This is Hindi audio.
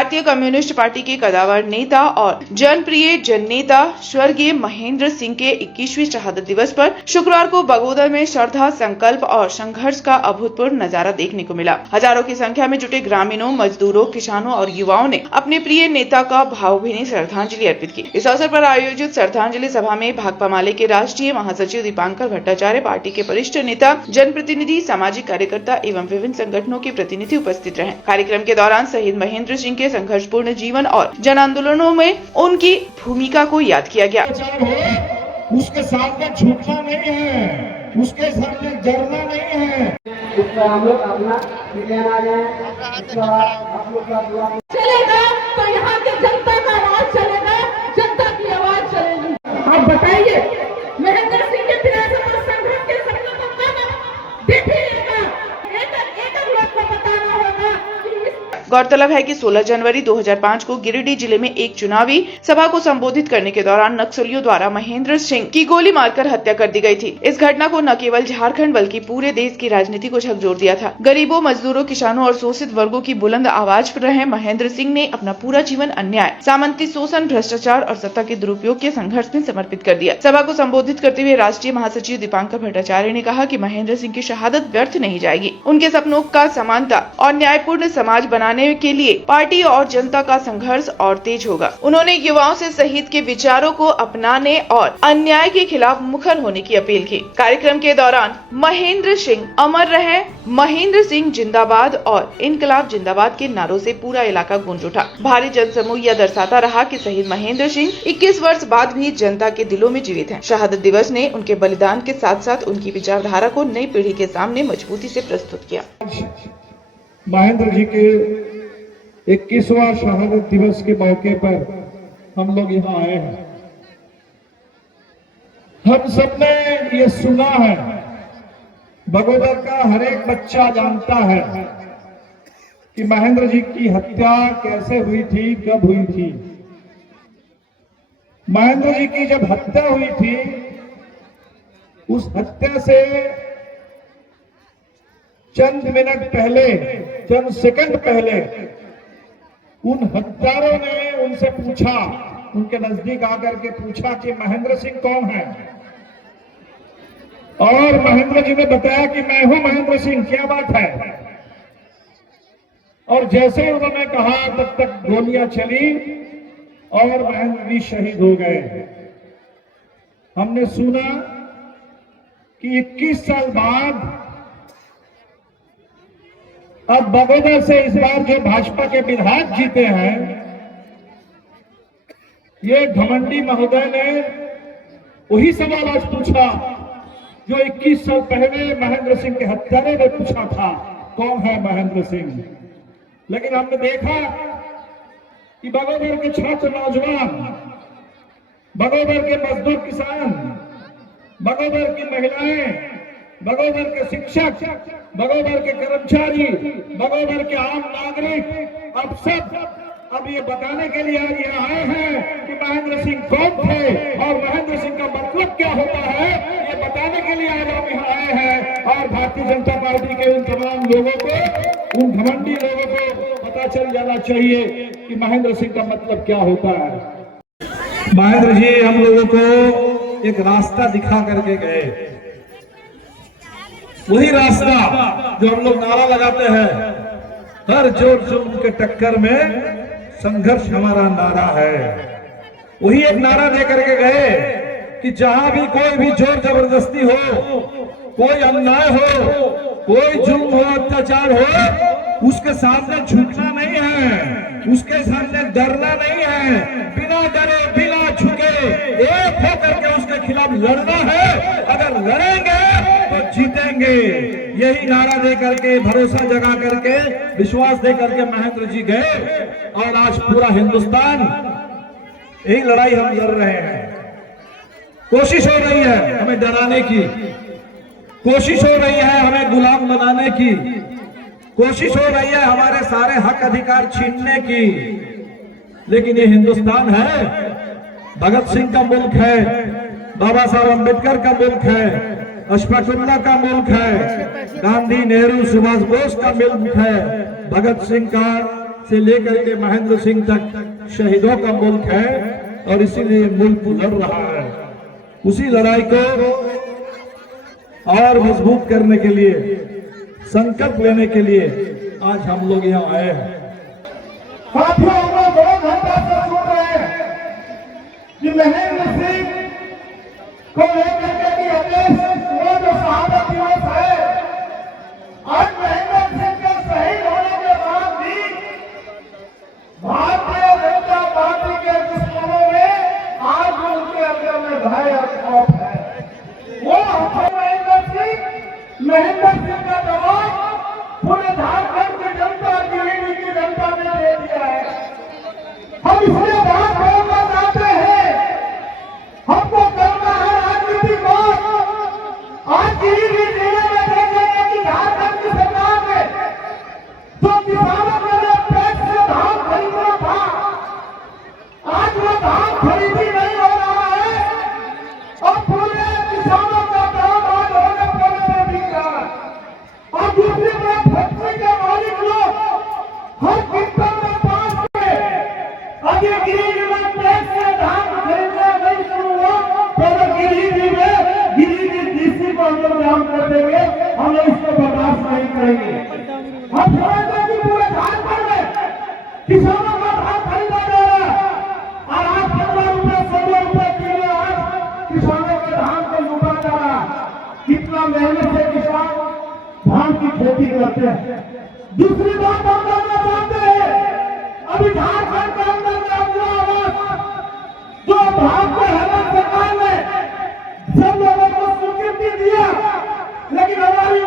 भारतीय कम्युनिस्ट पार्टी के कदावर नेता और जनप्रिय जननेता स्वर्गीय महेंद्र सिंह के 21वीं शहादत दिवस पर शुक्रवार को बगोदर में श्रद्धा, संकल्प और संघर्ष का अभूतपूर्व नजारा देखने को मिला। हजारों की संख्या में जुटे ग्रामीणों, मजदूरों, किसानों और युवाओं ने अपने प्रिय नेता का भावभीनी श्रद्धांजलि अर्पित की। इस अवसर पर आयोजित श्रद्धांजलि सभा में भाकपा माले के राष्ट्रीय महासचिव दीपांकर भट्टाचार्य, पार्टी के वरिष्ठ नेता, जनप्रतिनिधि, सामाजिक कार्यकर्ता एवं विभिन्न संगठनों के प्रतिनिधि उपस्थित रहे। कार्यक्रम के दौरान शहीद महेंद्र सिंह के संघर्षपूर्ण जीवन और जन आंदोलनों में उनकी भूमिका को याद किया गया। उसके सामने झुकना नहीं है, उसके सामने डरना नहीं है। हम लोग अपना चलेगा तो यहाँ के जनता का आवाज चलेगा, जनता की आवाज चलेगी। आप बताइए, महेंद्र सिंह के विरासत संघर्ष के सपनों को कब देखिएगा? एक लोग को बताना होगा। गौरतलब है कि 16 जनवरी 2005 को गिरिडीह जिले में एक चुनावी सभा को संबोधित करने के दौरान नक्सलियों द्वारा महेंद्र सिंह की गोली मारकर हत्या कर दी गई थी। इस घटना को न केवल झारखंड बल्कि पूरे देश की राजनीति को झकझोर दिया था। गरीबों, मजदूरों, किसानों और शोषित वर्गों की बुलंद आवाज पर रहे महेंद्र सिंह ने अपना पूरा जीवन अन्याय, सामंती शोषण, भ्रष्टाचार और सत्ता के दुरुपयोग के संघर्ष में समर्पित कर दिया। सभा को संबोधित करते हुए राष्ट्रीय महासचिव दीपांकर भट्टाचार्य ने कहा कि महेंद्र सिंह की शहादत व्यर्थ नहीं जाएगी। उनके सपनों का समानता और न्यायपूर्ण समाज बनाने के लिए पार्टी और जनता का संघर्ष और तेज होगा। उन्होंने युवाओं से शहीद के विचारों को अपनाने और अन्याय के खिलाफ मुखर होने की अपील की। कार्यक्रम के दौरान महेंद्र सिंह अमर रहे, महेंद्र सिंह जिंदाबाद और इनकलाब जिंदाबाद के नारों से पूरा इलाका गूंज उठा। भारी जनसमूह यह दर्शाता रहा कि शहीद महेंद्र सिंह 21 वर्ष बाद भी जनता के दिलों में जीवित हैं। शहादत दिवस ने उनके बलिदान के साथ साथ उनकी विचारधारा को नई पीढ़ी के सामने मजबूती से प्रस्तुत किया। महेंद्र जी के 21वां शहादत दिवस के मौके पर हम लोग यहाँ आए हैं। हम सबने ये सुना है, बगोदर का हर एक बच्चा जानता है कि महेंद्र जी की हत्या कैसे हुई थी, कब हुई थी। महेंद्र जी की जब हत्या हुई थी, उस हत्या से चंद मिनट पहले, चंद सेकंड पहले उन हत्यारों ने उनसे पूछा, उनके नजदीक आकर के पूछा कि महेंद्र सिंह कौन है, और महेंद्र जी ने बताया कि मैं हूं महेंद्र सिंह, क्या बात है। और जैसे ही उन्होंने कहा तब तक गोलियां चली और महेंद्र जी शहीद हो गए। हमने सुना कि 21 साल बाद अब बगोदर से इस बार जो भाजपा के विधायक जीते हैं, ये घमंडी महोदय ने वही सवाल आज पूछा जो 21 साल पहले महेंद्र सिंह के हत्यारे ने पूछा था, कौन है महेंद्र सिंह। लेकिन हमने देखा कि बगोदर के छात्र नौजवान, बगोदर के मजदूर किसान, बगोदर की महिलाएं, बगोदर के शिक्षक, बगोदर के कर्मचारी, बगोदर के आम नागरिक अब सब अब ये बताने के लिए आज यहाँ आए हैं कि महेंद्र सिंह कौन थे और महेंद्र सिंह का मतलब क्या होता है, ये बताने के लिए आज हम यहाँ आए हैं। और भारतीय जनता पार्टी के उन तमाम लोगों को, उन घमंडी लोगों को पता चल जाना चाहिए कि महेंद्र सिंह का मतलब क्या होता है। महेंद्र जी हम लोगों को एक रास्ता दिखा करके गए, वही रास्ता जो हम लोग नारा लगाते हैं, हर जोर जुल्म के टक्कर में संघर्ष हमारा नारा है। वही एक नारा दे करके गए कि जहां भी कोई भी जोर जबरदस्ती हो, कोई अन्याय हो, कोई जुल्म हो, अत्याचार हो, उसके सामने झुकना नहीं है, उसके सामने डरना नहीं है, बिना डरे बिना झुके एक होकर के उसके खिलाफ लड़ना है। अगर लड़ेंगे तो जीतेंगे। यही नारा दे करके, भरोसा जगा करके, विश्वास दे करके महेंद्र जी गए और आज पूरा हिंदुस्तान यही लड़ाई हम लड़ रहे हैं। कोशिश हो रही है हमें डराने की, कोशिश हो रही है हमें गुलाम बनाने की, कोशिश हो रही है हमारे सारे हक अधिकार छीनने की। लेकिन ये हिंदुस्तान है, भगत सिंह का मुल्क है, बाबा साहब अम्बेडकर का मुल्क है, अशफाकुल्लाह का मुल्क है, गांधी, नेहरू, सुभाष बोस का मुल्क है, भगत सिंह का, से लेकर के महेंद्र सिंह तक शहीदों का मुल्क है और इसीलिए मुल्क लड़ रहा है। उसी लड़ाई को और मजबूत करने के लिए, संकल्प लेने के लिए आज हम लोग यहाँ आए हैं। साथियों, हम लोग 2 घंटा से सुन रहे हैं कि महेंद्र सिंह को लेकर के कि वो जो शहादत दिवस है, आज महेंद्र सिंह के शहीद होने के बाद भी भारतीय जनता पार्टी के दुश्मनों में आज भी उनके अंदर में भय और खौफ है। वो महेंद्र सिंह का जवाब पूरे झारखंड की जनता, गिरिडीह की जनता ने दे दिया है। हम इसलिए बात करना चाहते हैं, हमको करना है राजनीति बात। आज गिरिडीह जिले में देखेंगे कि झारखंड की सरकार ने जो किसानों के लिए टैक्स से धान खरीदना था, आज वो धान खरीदी नहीं हो रहा है और पूरे किसानों का दाम आज होने पर बिक रहा है। और दूसरी बात, फैक्ट्री के मालिक लोग हर क्विंटल में 5 रुपए, अभी गिरिडीह में टैक्स से धान खरीदना नहीं शुरू हुआ तो गिरिडीह डीसी को हम लोग जाम कर देंगे। हम लोग इसको बर्दाश्त नहीं करेंगे। हम समझते कि पूरे झारखंड में किसानों का धान खरीदा जा रहा है और आज 15 रुपए 16 रुपए किलो आज किसानों के धान को लूटा जा रहा है। कितना मेहनत से किसान धान की खेती करते हैं। दूसरी बात हम करना चाहते हैं, अभी झारखंड के अंदर में अपना आवास जो भारतीय हेमंत सरकार ने सब लोगों को स्वीकृति दिया, लेकिन हमारी